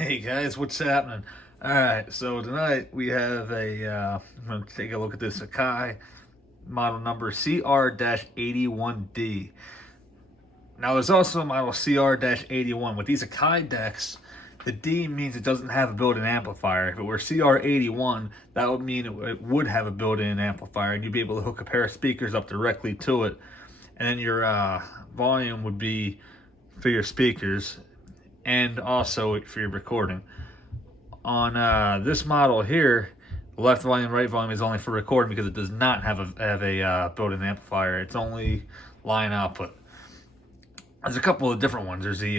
Hey guys, what's happening? Alright, so tonight we have I'm going to take a look at this Akai model number CR-81D. Now there's also a model CR-81. With these Akai decks, the D means it doesn't have a built-in amplifier. If it were CR-81, that would mean it would have a built-in amplifier, and you'd be able to hook a pair of speakers up directly to it, and then your volume would be for your speakers and also for your recording. On this model here, the left volume, right volume is only for recording because it does not have a built-in amplifier. It's only line output. There's a couple of different ones. There's the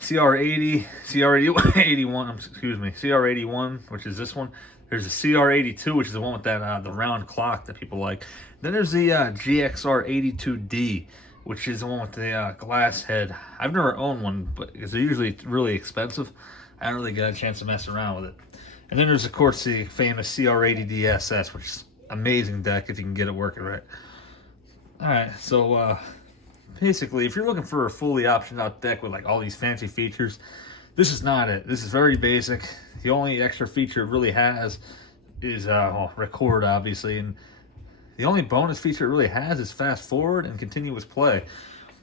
CR80, CR81, excuse me, CR81, which is this one. There's the CR82, which is the one with that the round clock that people like. Then there's the GXR-82D, which is the one with the glass head. I've never owned one, but because they're usually really expensive, I haven't really got a chance to mess around with it. And then there's, of course, the famous CR80D SS, which is an amazing deck if you can get it working right. Alright, so basically, if you're looking for a fully optioned out deck with like all these fancy features, this is not it. This is very basic. The only extra feature it really has is record, obviously, and the only bonus feature it really has is fast forward and continuous play.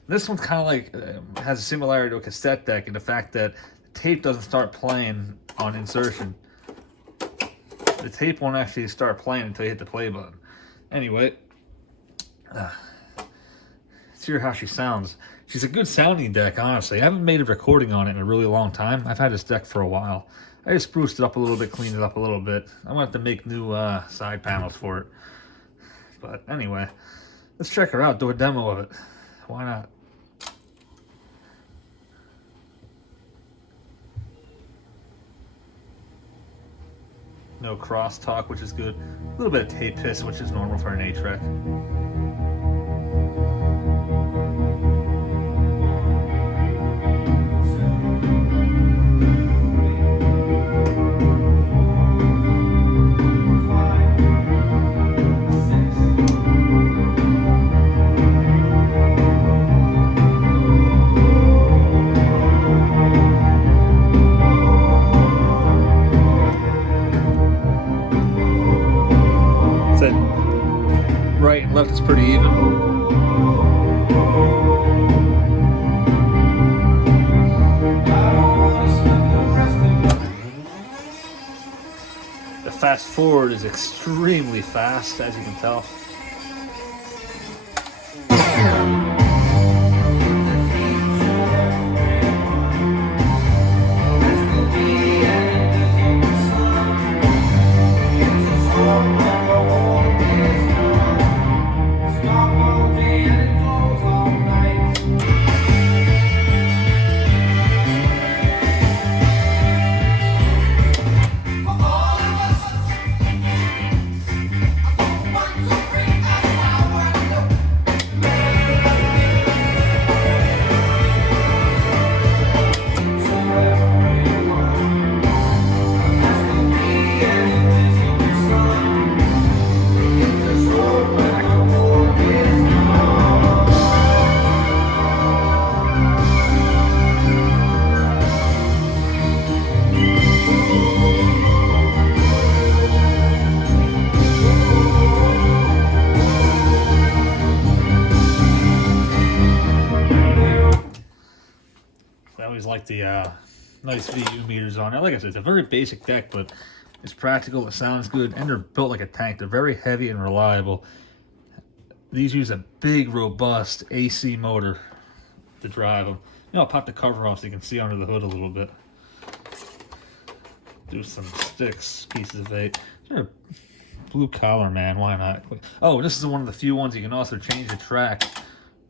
This one's kind of like has a similarity to a cassette deck in the fact that the tape doesn't start playing on insertion. The tape won't actually start playing until you hit the play button. Anyway, let's hear how she sounds. She's a good sounding deck, honestly. I haven't made a recording on it in a really long time. I've had this deck for a while. I just spruced it up a little bit, cleaned it up a little bit. I'm gonna have to make new side panels for it. But anyway, let's check her out, do a demo of it. Why not? No crosstalk, which is good. A little bit of tape hiss, which is normal for an 8-track. Right and left is pretty even. The fast forward is extremely fast, as you can tell. I always like the nice VU meters on it. Like I said, it's a very basic deck, but it's practical, it sounds good, and they're built like a tank. They're very heavy and reliable. These use a big, robust AC motor to drive them. I'll pop the cover off so you can see under the hood a little bit. Do some sticks, pieces of 8. Sure, blue collar, man, why not? Oh, this is one of the few ones you can also change the track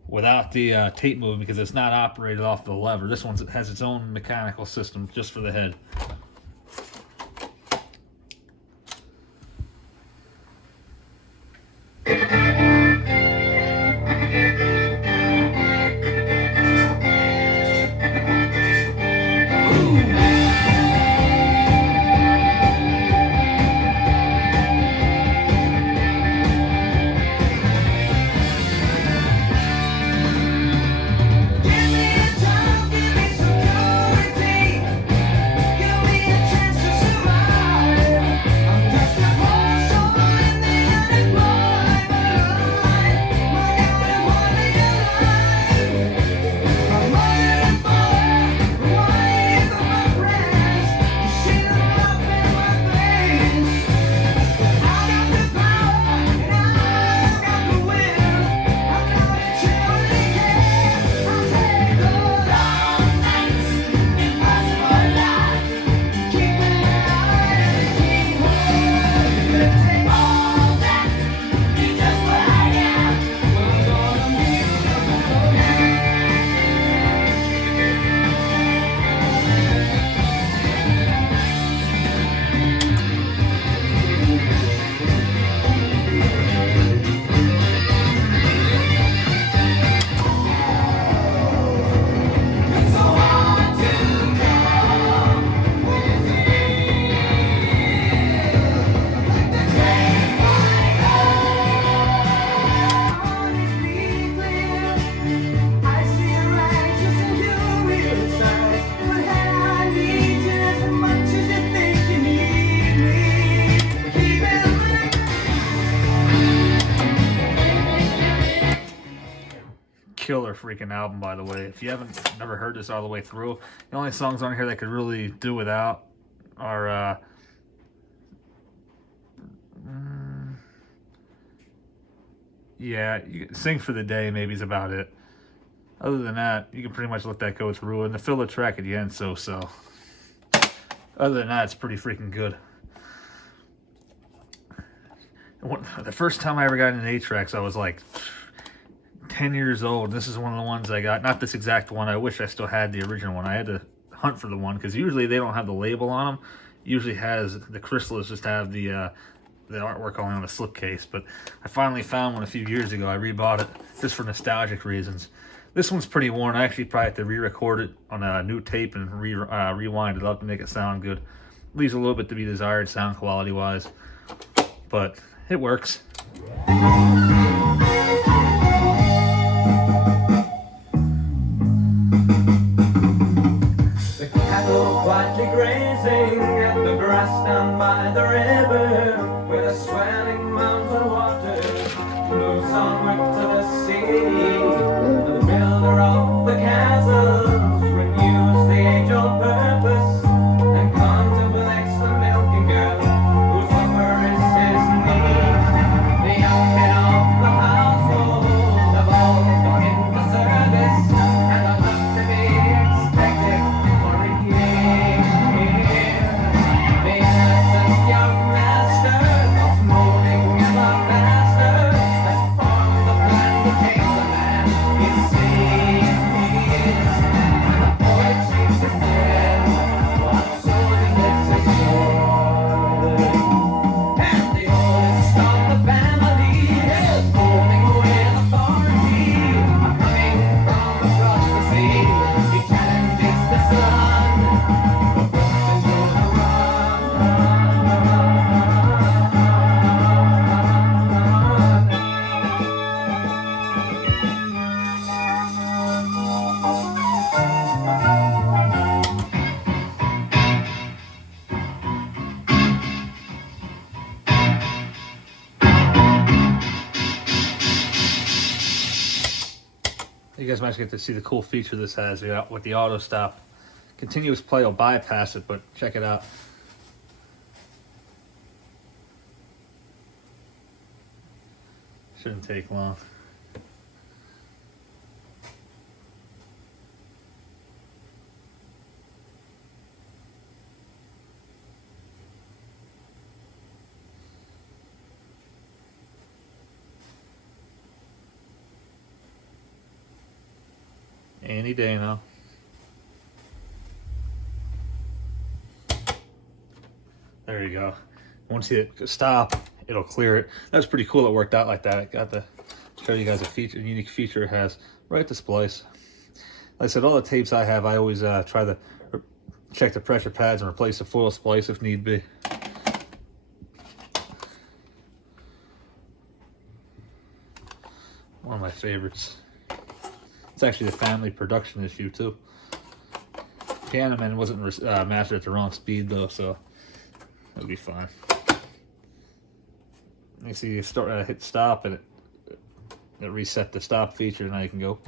without the tape moving because it's not operated off the lever. This one has its own mechanical system just for the head. freaking album, by the way. If you haven't never heard this all the way through, the only songs on here that could really do without are yeah, Sing for the Day maybe is about it. Other than that, you can pretty much let that go through. And the filler track at the end, so. Other than that, it's pretty freaking good. The first time I ever got into 8-tracks, I was like 10 years old. This is one of the ones I got. Not this exact one. I wish I still had the original one. I had to hunt for the one because usually they don't have the label on them. Usually has the crystals just have the artwork only on the slipcase. But I finally found one a few years ago. I rebought it just for nostalgic reasons. This one's pretty worn. I actually probably have to re-record it on a new tape and rewind it up to make it sound good. Leaves a little bit to be desired sound quality wise, but it works. The cattle quietly grazing at the grass down by the river, where the swelling mountain water moves onward to the sea. The builder of the castles renews the age-old purpose and contemplates the milking girl whose summer is his need. The young head of the household have all gone into service and are not to be expected for a year. The innocent young master of moaning and a bastard has formed the plan to take the man he sees. And the poet sees his dead, while Susan lifts his sword. And the oldest of the family is holding with authority, coming from across the sea. He challenges the sun, but puts into the run. You guys might get to see the cool feature this has with the auto stop. Continuous play will bypass it, but check it out. Shouldn't take long. Any day now. There you go. Once you hit stop, it'll clear it. That's pretty cool. It worked out like that. I got to show you guys a unique feature it has right at the splice. Like I said, all the tapes I have, I always try to check the pressure pads and replace the foil splice if need be. One of my favorites. It's actually a family production issue too. Piano Man wasn't mastered at the wrong speed though, so it'll be fine. You see, you start hit stop and it reset the stop feature. Now you can go.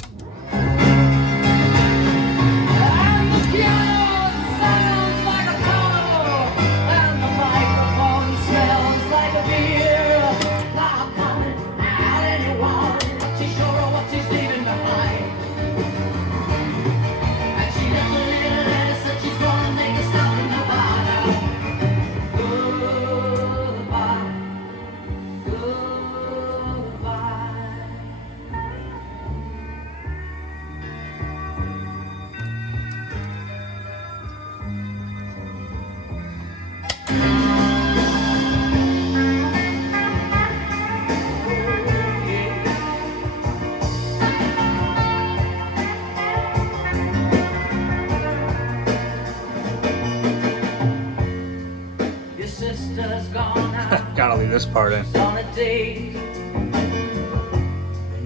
Gotta leave this part in. On a date, and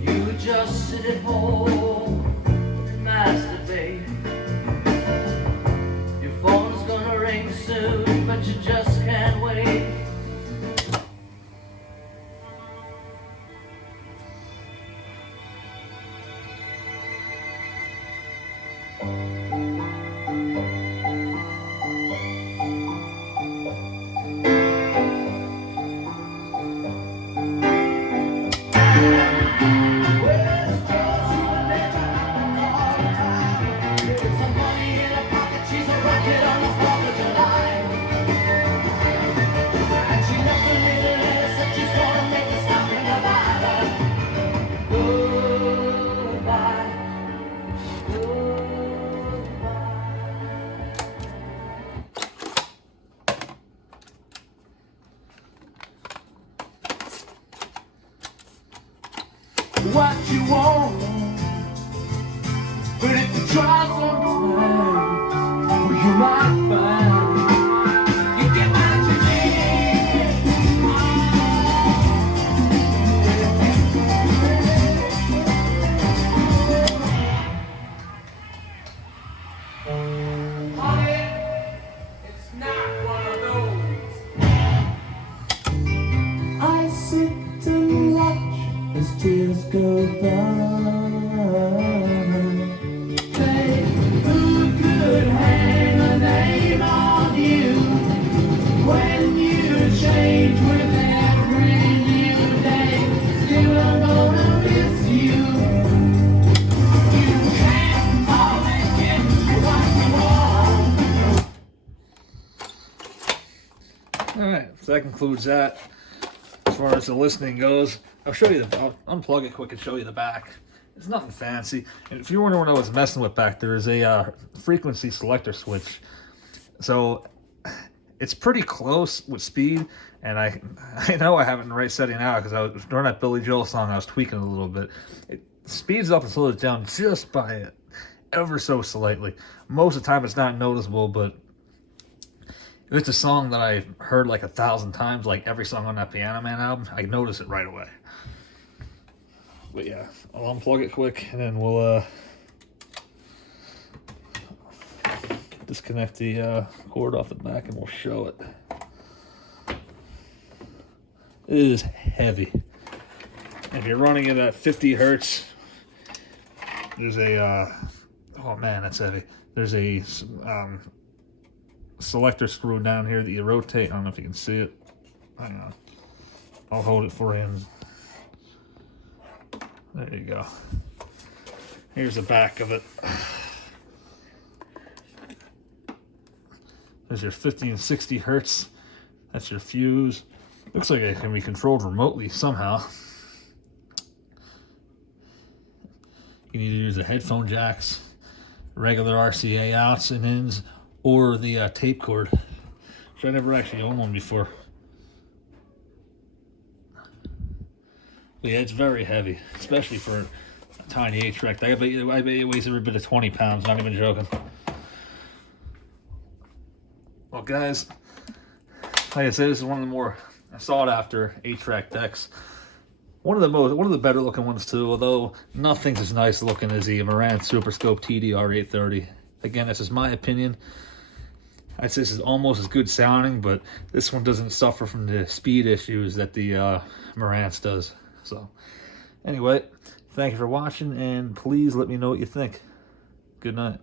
you just sit at home and masturbate. Your phone's gonna ring soon, but you just can't wait. want. But if you try sometimes, well, you might find you get what you need. Honey, it's not one of those. I sit and watch as tears go by. Say, who could hang a name on you when you change with every new day? Still I'm gonna miss you. You can't always get what you want. All right, so that concludes that. As far as the listening goes, I'll unplug it quick and show you the back. It's nothing fancy. And if you wonder what I was messing with back there, is a frequency selector switch. So it's pretty close with speed, and I know I have it in the right setting now because I was during that Billy Joel song I was tweaking a little bit. It speeds up and slows it down just by ever so slightly. Most of the time it's not noticeable, but if it's a song that I've heard like 1,000 times, like every song on that Piano Man album, I notice it right away. But yeah, I'll unplug it quick and then we'll disconnect the cord off the back and we'll show it. It is heavy. If you're running it at 50 hertz, there's a, oh man, that's heavy. There's a selector screw down here that you rotate. I don't know if you can see it. Hang on. I'll hold it for you. There you go. Here's the back of it. There's your 50 and 60 hertz. That's your fuse. Looks like it can be controlled remotely somehow. You can either use the headphone jacks, regular RCA outs and ins, or the tape cord, which I never actually owned one before. But yeah, it's very heavy, especially for a tiny 8-track. I bet it weighs every bit of 20 pounds, not even joking. Well, guys, like I said, this is one of the more sought after 8-track decks. One of the better looking ones too, although nothing's as nice looking as the Marantz Super Scope TDR-830. Again, this is my opinion. I'd say this is almost as good sounding, but this one doesn't suffer from the speed issues that the Marantz does. So, anyway, thank you for watching, and please let me know what you think. Good night.